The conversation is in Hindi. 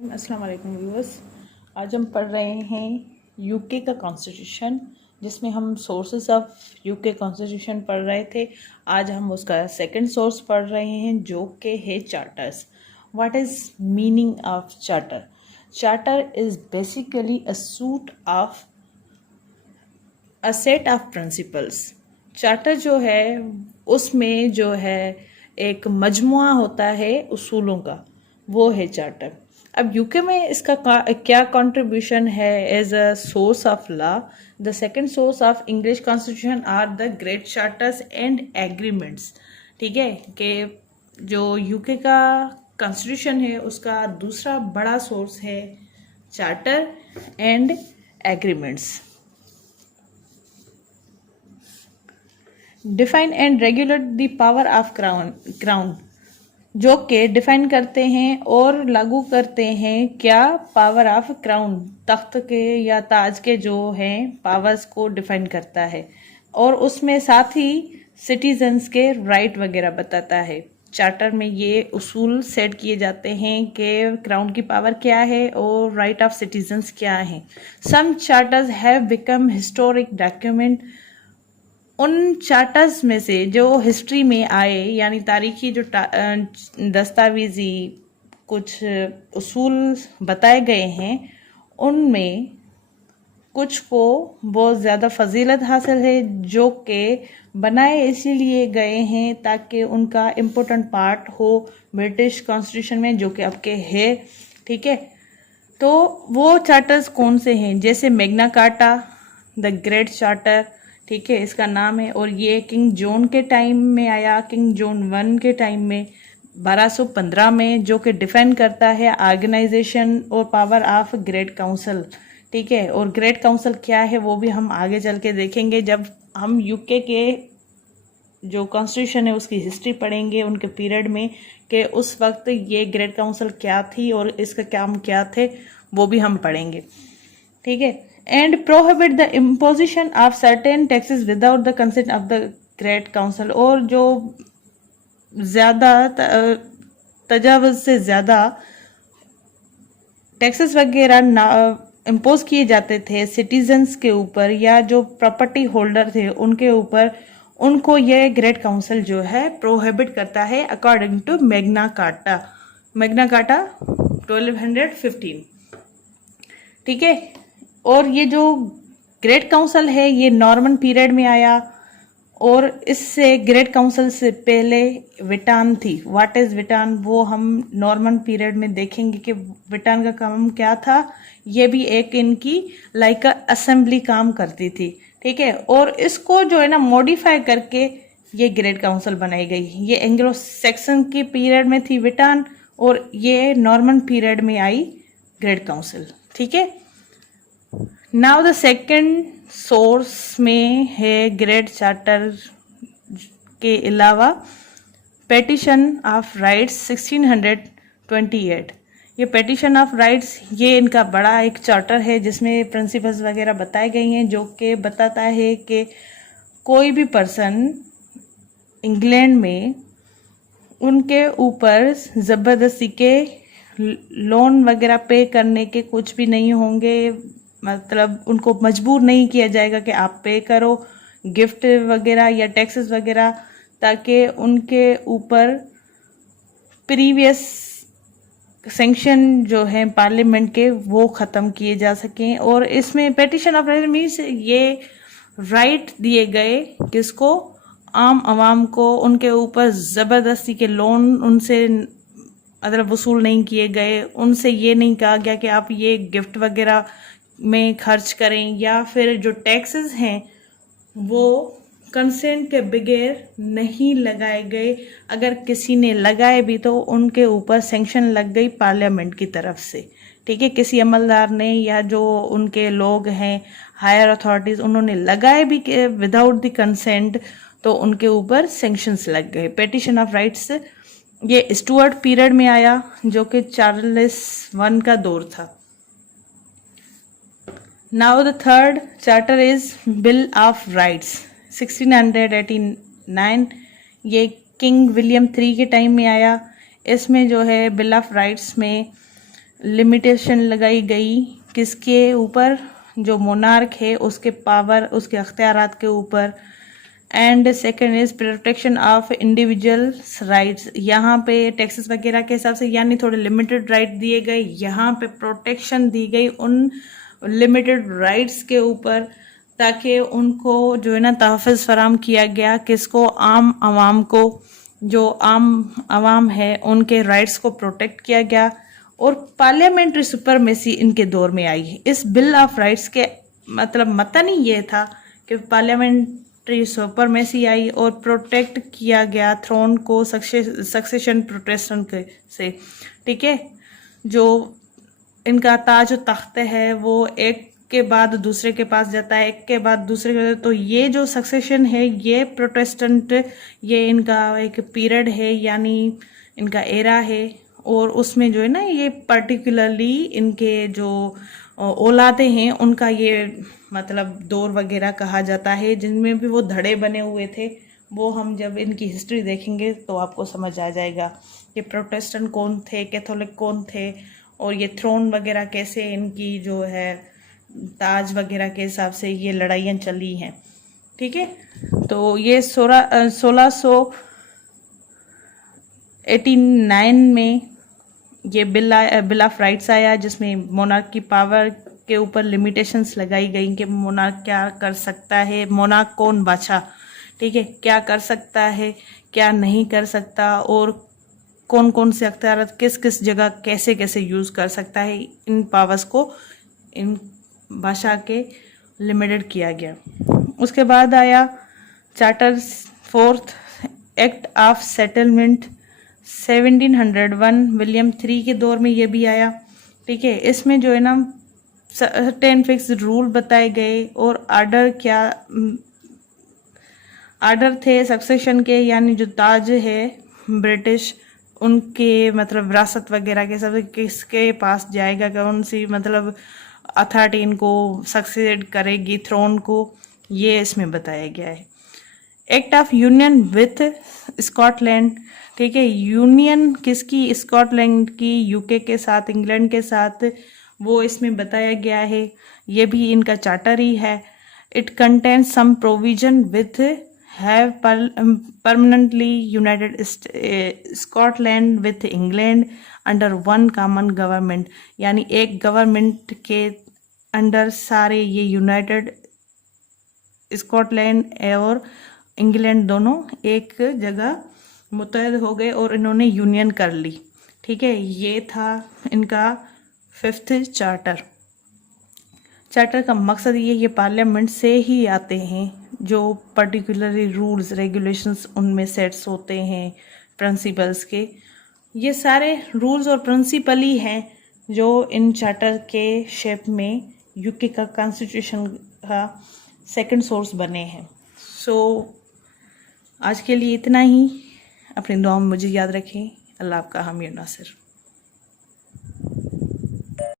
अस्सलाम वालेकुम व्यूअर्स। आज हम पढ़ रहे हैं यूके का कॉन्स्टिट्यूशन, जिसमें हम सोर्सेस ऑफ यूके कॉन्स्टिट्यूशन पढ़ रहे थे। आज हम उसका सेकंड सोर्स पढ़ रहे हैं जो कि है charters. What is meaning of charter? Charter is basically a suit of a set of principles. Charter जो है उसमें जो है एक मजमुआ होता है उसूलों का, वो है चार्टर। अब यूके में इसका क्या कंट्रीब्यूशन है as a source of law? The second source of English constitution are the great charters and agreements. ठीक है कि जो यूके का कॉन्स्टिट्यूशन है उसका दूसरा बड़ा सोर्स है charter and agreements. Define and regulate the power of crown, जो कि डिफाइन करते हैं और लागू करते हैं क्या? पावर ऑफ क्राउन, तख्त के या ताज के जो हैं पावर्स को डिफाइन करता है, और उसमें साथ ही सिटीजन्स के राइट वगैरह बताता है। चार्टर में ये उसूल सेट किए जाते हैं कि क्राउन की पावर क्या है और राइट ऑफ सिटीजन्स क्या हैं। Some charters have become historic document. उन चार्टर्स में से जो हिस्ट्री में आए, यानी तारीखी जो दस्तावेजी कुछ उसूल बताए गए हैं, उनमें कुछ को बहुत ज़्यादा फजीलत हासिल है, जो कि बनाए इसीलिए गए हैं ताकि उनका इम्पोर्टेंट पार्ट हो ब्रिटिश कॉन्स्टिट्यूशन में, जो कि अब के है। ठीक है, तो वो चार्टर्स कौन से हैं? जैसे Magna carta, the great charter, ठीक है, इसका नाम है, और ये किंग जॉन के टाइम में आया, किंग जॉन 1 के टाइम में 1215 में, जो कि डिफाइन करता है ऑर्गेनाइजेशन और पावर ऑफ ग्रेट काउंसिल। ठीक है, और ग्रेट काउंसिल क्या है वो भी हम आगे चल के देखेंगे जब हम यूके के जो कॉन्स्टिट्यूशन है उसकी हिस्ट्री पढ़ेंगे उनके पीरियड में, कि उस वक्त ये ग्रेट काउंसिल क्या थी और इसका काम क्या थे, वो भी हम पढ़ेंगे। ठीक है, and prohibit the imposition of certain taxes without the consent of the great council. और जो ज़्यादा तजावुज से ज़्यादा टैक्सेस वगैरह इम्पोज किए जाते थे सिटीजन्स के ऊपर या जो प्रॉपर्टी होल्डर थे उनके ऊपर, उनको ये ग्रेट काउंसिल जो है प्रोहिबिट करता है according to Magna Carta. Magna Carta 1215। ठीक है, और ये जो ग्रेट काउंसिल है ये नॉर्मन पीरियड में आया, और इससे ग्रेट काउंसिल से पहले विटान थी। What is witan? वो हम नॉर्मन पीरियड में देखेंगे कि विटान का काम क्या था। ये भी एक इनकी लाइक असेंबली काम करती थी। ठीक है, और इसको जो है ना मॉडिफाई करके ये ग्रेट काउंसिल बनाई गई। ये एंग्लो सैक्सन के पीरियड में थी विटान, और ये नॉर्मन पीरियड में आई ग्रेट काउंसिल। ठीक है, नाउ द सेकंड सोर्स में है ग्रेट चार्टर के अलावा पेटिशन ऑफ राइट्स 1628। ये पेटिशन ऑफ राइट्स ये इनका बड़ा एक चार्टर है जिसमें प्रिंसिपल्स वगैरह बताए गई हैं, जो कि बताता है कि कोई भी पर्सन इंग्लैंड में उनके ऊपर ज़बरदस्ती के लोन वगैरह पे करने के कुछ भी नहीं होंगे। मतलब उनको मजबूर नहीं किया जाएगा कि आप पे करो गिफ्ट वगैरह या टैक्सेस वगैरह, ताकि उनके ऊपर प्रीवियस सैंक्शन जो है पार्लियामेंट के वो ख़त्म किए जा सकें। और इसमें पेटिशन ऑफ राइट मीन्स ये राइट दिए गए किसको? आम आवाम को। उनके ऊपर ज़बरदस्ती के लोन उनसे मतलब वसूल नहीं किए गए। उनसे ये नहीं कहा गया कि आप ये गिफ्ट वगैरह में खर्च करें, या फिर जो टैक्सेस हैं वो कंसेंट के बगैर नहीं लगाए गए। अगर किसी ने लगाए भी तो उनके ऊपर सैंक्शन लग गई पार्लियामेंट की तरफ से। ठीक है, किसी अमलदार ने या जो उनके लोग हैं हायर अथॉरिटीज़ उन्होंने लगाए भी विदाउट द कंसेंट, तो उनके ऊपर सैंक्शंस लग गए। पेटिशन ऑफ राइट्स ये स्टुअर्ट पीरियड में आया, जो कि चार्ल्स 1 का दौर था। Now the third charter is bill of rights 1689। ये किंग विलियम 3 के टाइम में आया। इसमें जो है बिल ऑफ राइट्स में लिमिटेशन लगाई गई किसके ऊपर, जो मोनार्क है उसके पावर, उसके अख्तियारात के ऊपर। And second is protection of individuals rights, यहाँ पे टैक्सेस वगैरह के हिसाब से यानी थोड़े लिमिटेड राइट दिए गए, यहाँ पे प्रोटेक्शन दी गई उन लिमिटेड राइट्स के ऊपर, ताकि उनको जो है ना तहफ़्फ़ुज़ फराम किया गया, किसको, आम आवाम को, जो आम आवाम है उनके राइट्स को प्रोटेक्ट किया गया। और पार्लियामेंट्री सुपरमेसी इनके दौर में आई है। इस बिल ऑफ राइट्स के मतलब मतन ही ये था कि पार्लियामेंट्री सुपरमेसी आई और प्रोटेक्ट किया गया थ्रोन को सक्सेशन प्रोटेक्शन से, ठीक है। जो इनका ताज तख्त है वो एक के बाद दूसरे के पास जाता है, एक के बाद दूसरे के, तो ये जो सक्सेशन है ये प्रोटेस्टेंट, ये इनका एक पीरियड है यानी इनका एरा है। और उसमें जो है ना ये पर्टिकुलरली इनके जो औलादे हैं उनका ये मतलब दौर वगैरह कहा जाता है, जिनमें भी वो धड़े बने हुए थे। वो हम जब इनकी हिस्ट्री देखेंगे तो आपको समझ आ जाएगा कि प्रोटेस्टेंट कौन थे, कैथोलिक कौन थे, और ये थ्रोन वगैरह कैसे इनकी जो है ताज वगैरह के हिसाब से ये लड़ाइयाँ चली हैं, ठीक है। तो ये 1689 में ये बिल ऑफ राइट्स आया, जिसमें मोनार्क की पावर के ऊपर लिमिटेशंस लगाई गई कि मोनार्क क्या कर सकता है, मोनार्क कौन बादशाह, ठीक है, क्या कर सकता है, क्या नहीं कर सकता, और कौन कौन से अख्तियार किस किस जगह कैसे कैसे यूज़ कर सकता है। इन पावर्स को इन बादशाह के लिमिटेड किया गया। उसके बाद आया charter fourth act of settlement 1701, William III के दौर में ये भी आया, ठीक है। इसमें जो है ना 10 फिक्स रूल बताए गए और आर्डर थे सक्सेशन के, यानी जो ताज है ब्रिटिश उनके मतलब विरासत वगैरह के सब किसके पास जाएगा, कौन सी मतलब अथॉरिटी इनको सक्सेड करेगी थ्रोन को, ये इसमें बताया गया है। Act of union with Scotland, ठीक है, यूनियन किसकी, स्कॉटलैंड की, यूके के साथ, इंग्लैंड के साथ, वो इसमें बताया गया है। ये भी इनका चार्टर ही है। It contains some provision with have permanently united Scotland with England under one common government, यानी एक गवर्नमेंट के अंडर सारे ये यूनाइटेड स्कॉटलैंड और इंग्लैंड दोनों एक जगह मुत्तहद हो गए और इन्होंने यूनियन कर ली, ठीक है। ये था इनका 5th चार्टर। चार्टर का मकसद ये पार्लियामेंट से ही आते हैं, जो पर्टिकुलरली रूल्स रेगुलेशंस उनमें सेट्स होते हैं प्रिंसिपल्स के। ये सारे रूल्स और प्रिंसिपल ही हैं जो इन चार्टर के शेप में यूके का कॉन्स्टिट्यूशन का सेकंड सोर्स बने हैं। सो आज के लिए इतना ही। अपनी दुआ में मुझे याद रखें। अल्लाह आपका हामी और नासिर।